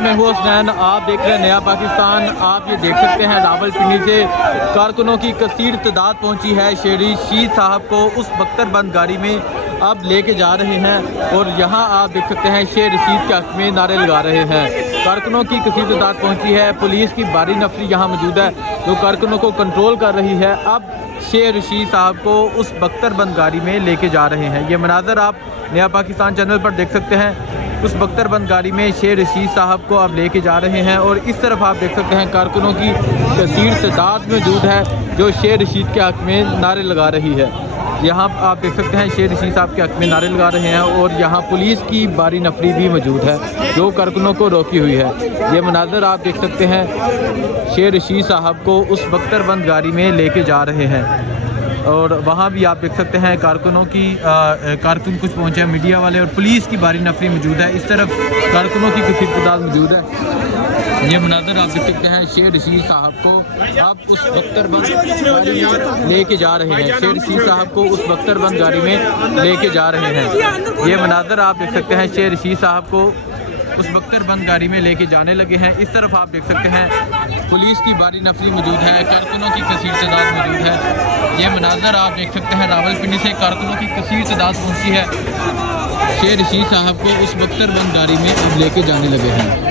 मैं हूँ हसनैन, आप देख रहे हैं नया पाकिस्तान। आप ये देख सकते हैं रावलपिंडी से कारकुनों की कसीर तादाद पहुँची है। शेर रशीद साहब को उस बख्तरबंद गाड़ी में अब लेके जा रहे हैं और यहाँ आप देख सकते हैं शेर रशीद के हक में नारे लगा रहे हैं। कारकुनों की कसीर तादाद पहुँची है। पुलिस की भारी नफरी यहाँ मौजूद है जो कारकुनों को कंट्रोल कर रही है। अब शेर रशीद साहब को उस बख्तरबंद गाड़ी में लेके जा रहे हैं। ये मनाज़र आप नया पाकिस्तान चैनल पर देख सकते हैं। उस बख्तरबंद गाड़ी में शेर रशीद साहब को अब लेके जा रहे हैं और इस तरफ आप देख सकते हैं कारकुनों की कसीर तादाद मौजूद है जो शेर रशीद के हक में नारे लगा रही है। यहाँ आप देख सकते हैं शेर रशीद साहब के हक में नारे लगा रहे हैं और यहाँ पुलिस की भारी नफरी भी मौजूद है जो कारकुनों को रोकी हुई है। ये मनाज़र आप देख सकते हैं शेर रशीद साहब को उस बख्तरबंद गाड़ी में लेके जा रहे हैं और वहाँ भी आप देख सकते हैं कारकुनों की कारकुन कुछ पहुँचे हैं, मीडिया वाले और पुलिस की भारी नफरी मौजूद है। इस तरफ कारकुनों की कसीर तादाद मौजूद है। ये मनाज़र आप देख सकते हैं शेर रशीद साहब को आप उस बख्तरबंद गाड़ी में लेके जा रहे हैं। शेर रशीद साहब को उस बख्तरबंद गाड़ी में लेके जा रहे हैं। ये मनाज़र आप देख सकते हैं शेर रशीद साहब को उस बख्तरबंद गाड़ी में लेके जाने लगे हैं। इस तरफ आप देख सकते हैं पुलिस की भारी नफरी मौजूद है, कारकुनों की कसीर तादाद मौजूद है। ये मनाज़र आप देख सकते हैं रावलपिंडी से कारकुनों की कसीर तादाद पहुँची है। शेर रशीद साहब को उस बख्तरबंद गाड़ी में अब लेके जाने लगे हैं।